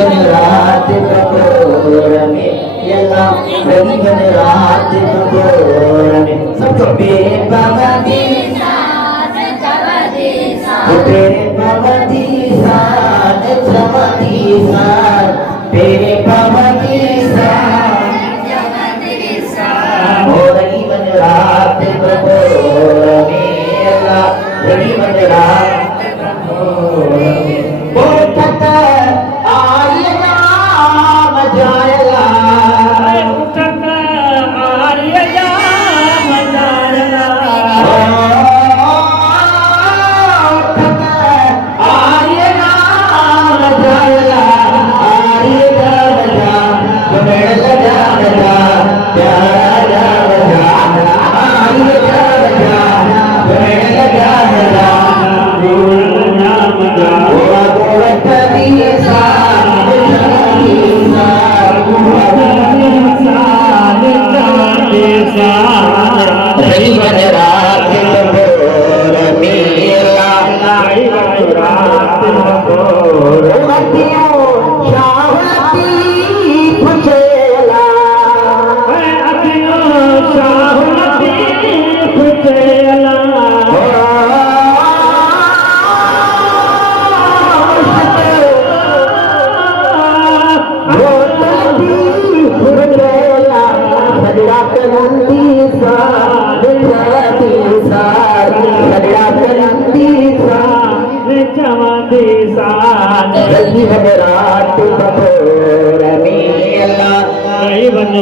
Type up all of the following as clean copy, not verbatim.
गगन रात कपूर में यला गगन रात कपूर में सबको बेपवती साथ जवती साथ बेपवती साथ जवती साथ बेपवती साथ जवती साथ और गगन रात कपूर में यला गगन रात कपूर में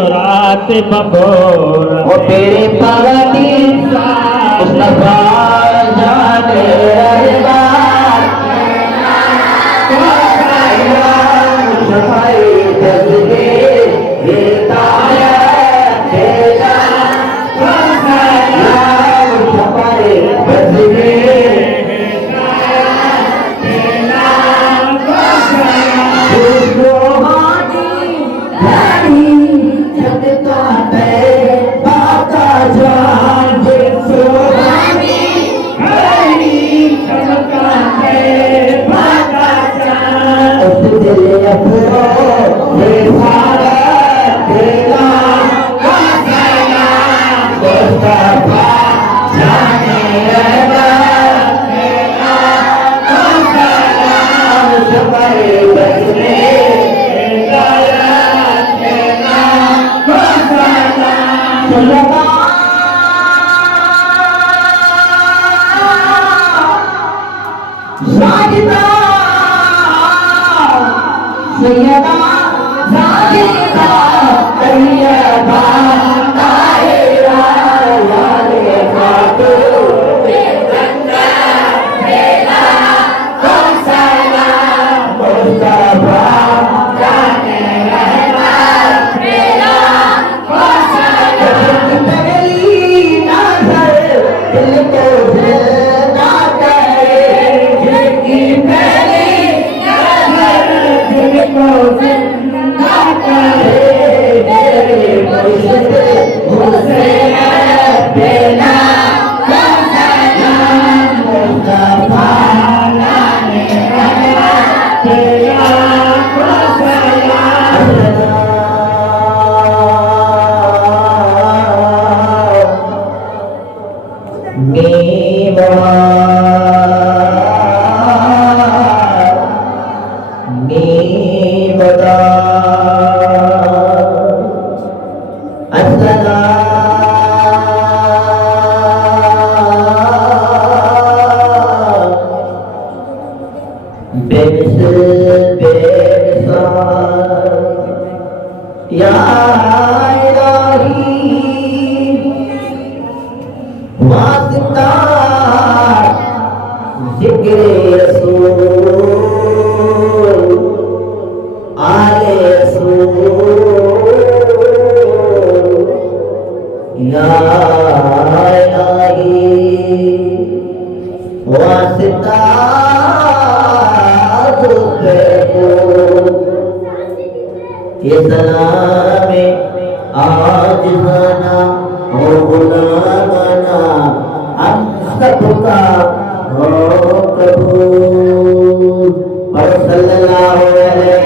रात बबोर वो तेरे पवती मुस्तफा जाने रहमा सफाई जज्बे हिदायत तेरा सफाई जज्बे ये सलाम आज जाना और गुलामाना हम सबका हो कबूल और सल्लल्लाहु अलैहि